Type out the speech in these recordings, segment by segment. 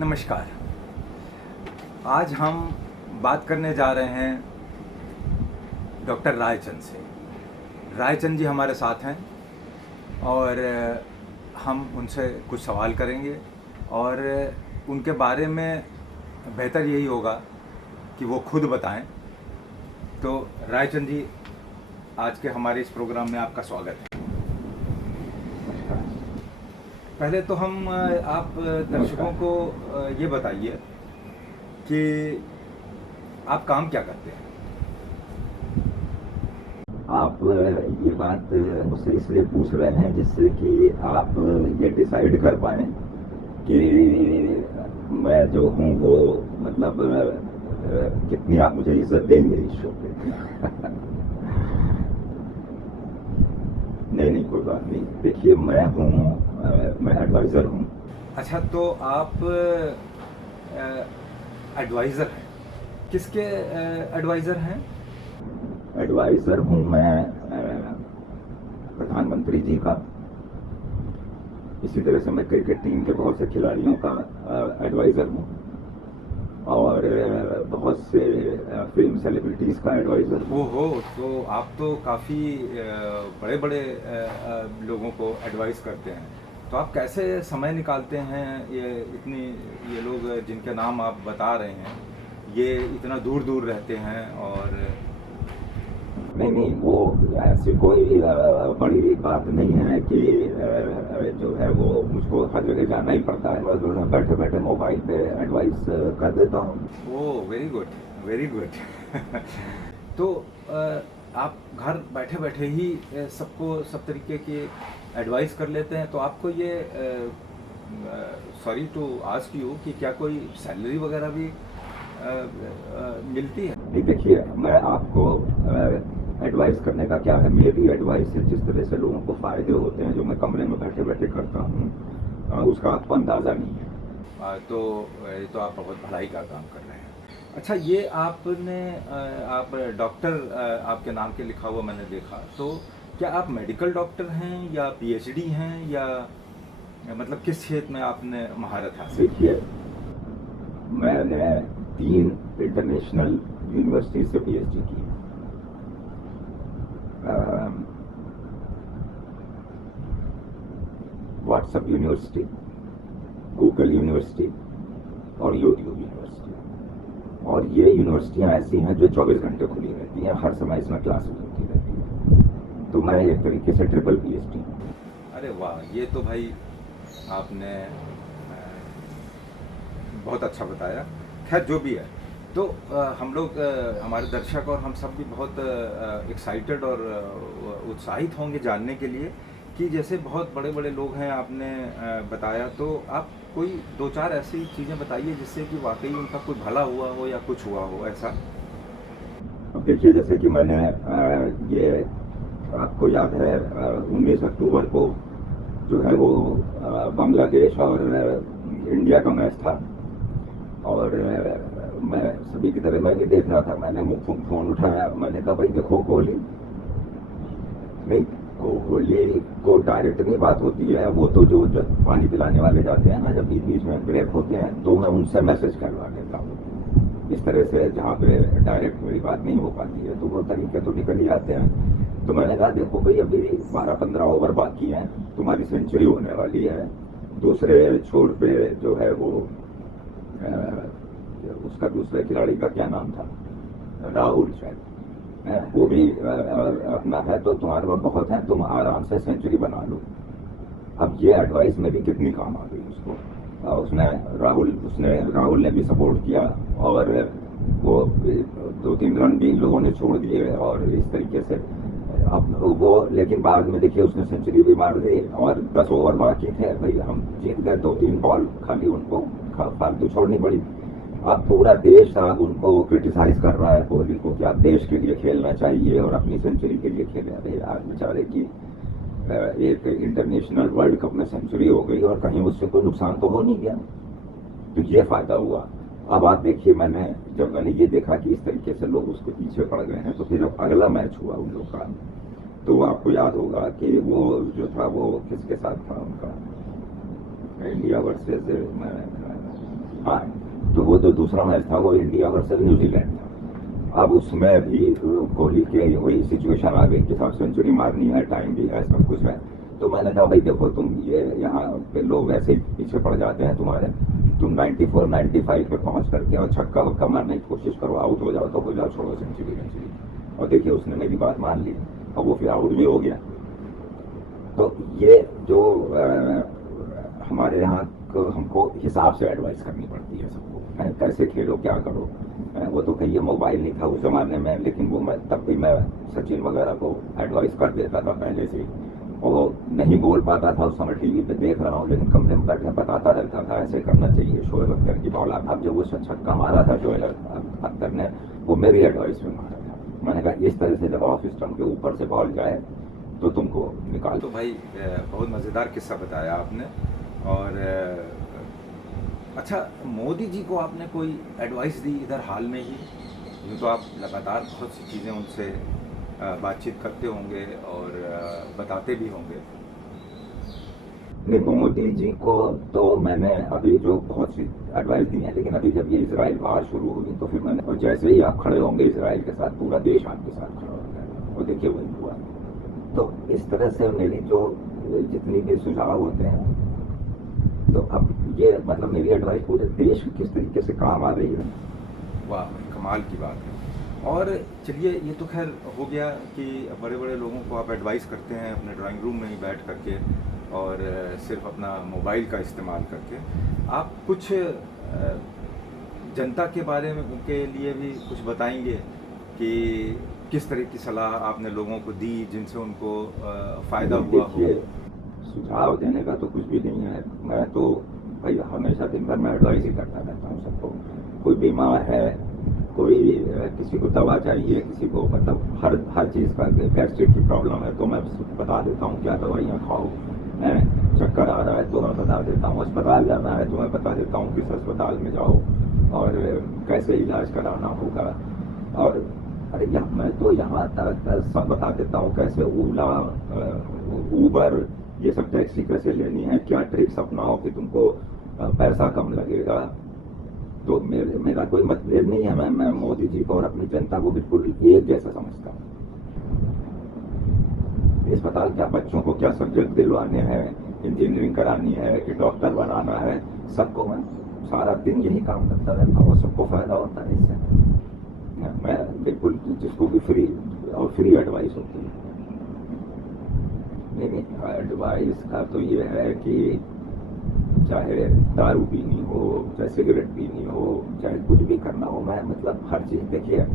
नमस्कार। आज हम बात करने जा रहे हैं डॉक्टर रायचंद से। रायचंद जी हमारे साथ हैं और हम उनसे कुछ सवाल करेंगे और उनके बारे में बेहतर यही होगा कि वो खुद बताएं। तो रायचंद जी, आज के हमारे इस प्रोग्राम में आपका स्वागत है। पहले तो हम आप दर्शकों को ये बताइए कि आप काम क्या करते हैं। आप ये बात मुझसे इसलिए पूछ रहे हैं जिससे कि आप ये डिसाइड कर पाए कि मैं जो हूँ वो मतलब कितनी आप मुझे इज्जत देंगे इस शो पे। नहीं, कोई बात नहीं। देखिए, मैं एडवाइज़र हूँ। अच्छा, तो आप एडवाइज़र हैं। किसके एडवाइज़र हैं? एडवाइज़र हूँ मैं प्रधानमंत्री जी का। इसी तरह से मैं क्रिकेट टीम के बहुत से खिलाड़ियों का एडवाइज़र हूँ और बहुत से फिल्म सेलिब्रिटीज़ का एडवाइज़र हूँ। ओहो, तो आप तो काफ़ी बड़े बड़े लोगों को एडवाइस करते हैं। तो आप कैसे समय निकालते हैं? ये लोग जिनके नाम आप बता रहे हैं, ये इतना दूर दूर रहते हैं और नहीं, वो ऐसी कोई बड़ी बात नहीं है कि जो है वो मुझको हर जगह जाना ही पड़ता है। बस बैठे बैठे मोबाइल पे एडवाइस कर देता हूँ। ओह, वेरी गुड, वेरी गुड। तो आप घर बैठे बैठे ही सबको सब तरीके की एडवाइस कर लेते हैं। तो आपको ये सॉरी टू आस्क यू कि क्या कोई सैलरी वगैरह भी मिलती है? नहीं, देखिए, मैं आपको एडवाइस करने का क्या है, मेरी एडवाइस है जिस तरह से लोगों को फ़ायदे होते हैं जो मैं कमरे में बैठे बैठे करता हूँ, उसका आपको अंदाज़ा नहीं है। तो ये तो आप बहुत भलाई का काम कर रहे हैं। अच्छा, ये आपने आप डॉक्टर आपके नाम के लिखा हुआ मैंने देखा, तो क्या आप मेडिकल डॉक्टर हैं या पीएचडी हैं या मतलब किस क्षेत्र में आपने महारत हासिल की? देखिए, मैंने 3 इंटरनेशनल यूनिवर्सिटी से पीएचडी की। व्हाट्सएप यूनिवर्सिटी, गूगल यूनिवर्सिटी और यूट्यूब यूनिवर्सिटी। और ये यूनिवर्सिटियाँ ऐसी हैं जो 24 घंटे खुली रहती हैं, हर समय इसमें क्लासेस होती रहती हैं। तो मैं एक तरीके से ट्रिपल पीएचडी हूँ। अरे वाह, ये तो भाई आपने बहुत अच्छा बताया। खैर, जो भी है, तो हम लोग हमारे दर्शक और हम सब भी बहुत एक्साइटेड और उत्साहित होंगे जानने के लिए कि जैसे बहुत बड़े बड़े लोग हैं आपने बताया। तो आप कोई 2-4 ऐसी चीज़ें बताइए जिससे कि वाकई उनका कोई भला हुआ हो या कुछ हुआ हो ऐसा। अब देखिए, जैसे कि मैंने ये आपको याद है 19 अक्टूबर को जो है वो बांग्लादेश और इंडिया का मैच था और मैं सभी की तरह मैं भी देख रहा था। मैंने फोन उठाया, मैंने कहा भाई देखो, कोहली नहीं, कोहली को डायरेक्ट नहीं बात होती है, वो तो जो पानी पिलाने वाले जाते हैं ना, जब बीच बीच में ब्रेक होते हैं तो मैं उनसे मैसेज करवा देता हूँ। इस तरह से जहाँ पे डायरेक्ट मेरी बात नहीं हो पाती है तो वो तरीके तो निकल ही आते हैं। तो मैंने कहा देखो भाई, अभी 12-15 ओवर बाकी हैं, तुम्हारी सेंचुरी होने वाली है। दूसरे छोर पे जो है वो उसका दूसरे खिलाड़ी का क्या नाम था, राहुल शायद, वो भी अपना है, तो तुम्हारे पास बहुत है, तुम आराम से सेंचुरी बना लो। अब ये एडवाइस में भी कितनी काम आ गई उसको। राहुल ने भी सपोर्ट किया और वो 2-3 रन भी लोगों ने छोड़ दिए और इस तरीके से अब वो, लेकिन बाद में देखिए उसने सेंचुरी भी मार दी और 10 ओवर बाकी थे, भाई हम जीत गए। 2-3 बॉल खाली उनको फालतू छोड़नी पड़ी। अब पूरा देश अब उनको क्रिटिसाइज कर रहा है कोहली को कि आप देश के लिए खेलना चाहिए और अपनी सेंचुरी के लिए खेले। अरे यार, बेचारे की एक इंटरनेशनल वर्ल्ड कप में सेंचुरी हो गई और कहीं उससे कोई नुकसान तो हो नहीं गया, तो ये फायदा हुआ। अब आप देखिए, जब मैंने ये देखा कि इस तरीके से लोग उसके पीछे पड़ गए हैं, तो फिर जब अगला मैच हुआ उन लोग का, तो आपको याद होगा कि वो जो था वो किसके साथ था उनका, इंडिया वर्सेस हाँ, तो वो जो दूसरा मैच था वो इंडिया वर्सेस न्यूजीलैंड था। अब उसमें भी कोहली की वही सिचुएशन आ गई कि साहब सेंचुरी मारनी है, टाइम भी है, सब कुछ है। तो मैंने कहा भाई देखो तुम ये यहाँ पे लोग ऐसे ही पीछे पड़ जाते हैं तुम्हारे, तुम 94 95 पे पहुंच करके और छक्का वक्का मारने की कोशिश करो, आउट हो जाओ तो हो जाओ, छोड़ो सेंचुरी वेंचुरी। और देखिए उसने मेरी बात मान ली और वो फिर आउट भी हो गया। तो ये जो हमारे यहाँ को हमको हिसाब से एडवाइस करनी पड़ती है सबको, कैसे खेलो क्या करो। वो तो कहिए मोबाइल नहीं था उस जमाने में, लेकिन वो मैं तब भी मैं सचिन वगैरह को एडवाइस कर देता था पहले से। वो नहीं बोल पाता था उस समय, टीवी पे देख रहा हूँ, लेकिन कमरे में बैठ के बताता रहता था ऐसे करना चाहिए। शोएब अख्तर की बॉल, अब जब वो छक्का मारा था शोएब अख्तर ने, वो मेरी एडवाइस में मारा था। मैंने कहा इस तरह से जब ऑफ स्टंप के ऊपर से बॉल जाए तो तुमको निकाल दो। तो भाई बहुत मज़ेदार किस्सा बताया आपने। और अच्छा, मोदी जी को आपने कोई एडवाइस दी इधर हाल में ही? यूँ तो आप लगातार बहुत सी चीज़ें उनसे बातचीत करते होंगे और बताते भी होंगे। नहीं, मोदी जी को तो मैंने अभी जो बहुत सी एडवाइस दी है, लेकिन अभी जब ये इसराइल बात शुरू हुई तो फिर मैंने, और जैसे ही आप खड़े होंगे इसराइल के साथ, पूरा देश आपके साथ खड़ा होगा, और देखिए वही हुआ। तो इस तरह से मेरी जो जितनी भी सुझाव होते हैं, तो अब ये मतलब मेरी एडवाइस पूरे देश की किस तरीके से काम आ रही है। वाह, कमाल की बात है। और चलिए, ये तो खैर हो गया कि बड़े बड़े लोगों को आप एडवाइस करते हैं अपने ड्राइंग रूम में ही बैठ करके और सिर्फ अपना मोबाइल का इस्तेमाल करके। आप कुछ जनता के बारे में के लिए भी कुछ बताएंगे कि किस तरह की सलाह आपने लोगों को दी जिनसे उनको फ़ायदा हुआ हो? देखिए, सुझाव देने का तो कुछ भी नहीं है। मैं तो भाई हमेशा दिन भर में एडवाइस ही करता रहता हूँ सबको। कोई बीमार है, कोई किसी को दवा चाहिए, किसी को मतलब हर चीज़ का, गैस्ट्रिक की प्रॉब्लम है तो मैं बता देता हूँ क्या दवाइयाँ खाओ। चक्कर आ रहा है तो मैं बता देता हूँ, अस्पताल जाना है तो मैं बता देता हूँ किस अस्पताल में जाओ और कैसे इलाज कराना होगा। और अरे मैं तो यहाँ तक सब बता देता हूँ, कैसे ओला, ऊबर, ये सब टैक्सी कैसे लेनी है, क्या ट्रिक्स अपनाओ कि तुमको पैसा कम लगेगा। तो मेरा कोई मतभेद नहीं है। मैं मोदी जी को और अपनी जनता को बिल्कुल एक जैसा समझता हूँ। अस्पताल क्या, बच्चों को क्या सब्जेक्ट दिलवाने हैं, इंजीनियरिंग करानी है कि डॉक्टर बनाना है, सबको मैं सारा दिन यही काम करता रहता हूँ, सबको फायदा होता है इससे। मैं बिल्कुल जिसको भी फ्री और फ्री एडवाइस होती है। नहीं, एडवाइस का तो ये है कि चाहे दारू पीनी हो, चाहे सिगरेट पीनी हो, चाहे कुछ भी करना हो, मैं मतलब हर चीज़, देखिए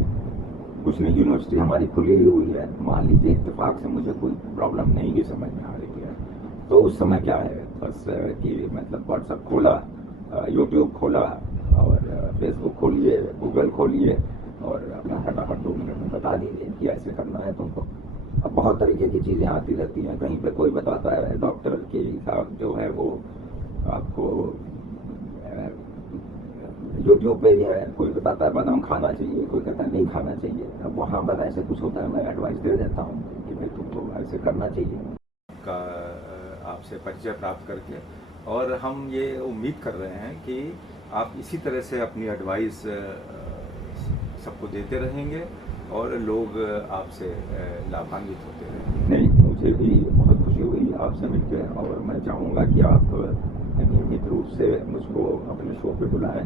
कुछ नहीं, यूनिवर्सिटी हमारी खुली हुई है, मान लीजिए इत्तेफाक से मुझे कोई प्रॉब्लम नहीं भी समझ में आ रही है, तो उस समय क्या है बस कि मतलब व्हाट्सएप खोला, यूट्यूब खोला और फेसबुक खोलिए, गूगल खोलिए और अपना फटाफट 2 मिनट में बता दीजिए कि ऐसे करना है तुमको। अब बहुत तरीके की चीज़ें आती रहती हैं, कहीं पे कोई बताता है डॉक्टर की साहब जो है वो आपको यूट्यूब पे ही है, कोई बताता है बादाम खाना चाहिए, कोई कहता है नहीं खाना चाहिए। अब वहाँ पर ऐसे कुछ होता है, मैं एडवाइस दे देता हूँ कि भाई तुमको ऐसे करना चाहिए। का आपसे परिचय प्राप्त करके, और हम ये उम्मीद कर रहे हैं कि आप इसी तरह से अपनी एडवाइस सबको देते रहेंगे और लोग आपसे लाभान्वित होते रहेंगे। नहीं, मुझे भी बहुत खुशी हुई आपसे मिलकर, और मैं चाहूँगा कि आप नियमित रूप से मुझको अपने शो पे बुलाएं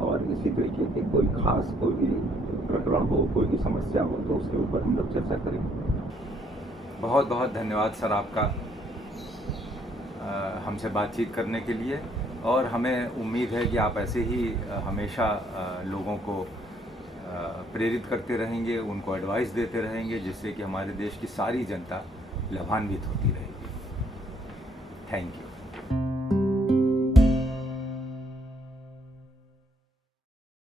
और इसी तरीके के कोई खास कोई भी प्रकरण हो, कोई भी समस्या हो तो उसके ऊपर हम लोग चर्चा करें। बहुत बहुत धन्यवाद सर आपका हमसे बातचीत करने के लिए, और हमें उम्मीद है कि आप ऐसे ही हमेशा लोगों को प्रेरित करते रहेंगे, उनको एडवाइस देते रहेंगे, जिससे कि हमारे देश की सारी जनता लाभान्वित होती रहेगी। Thank you.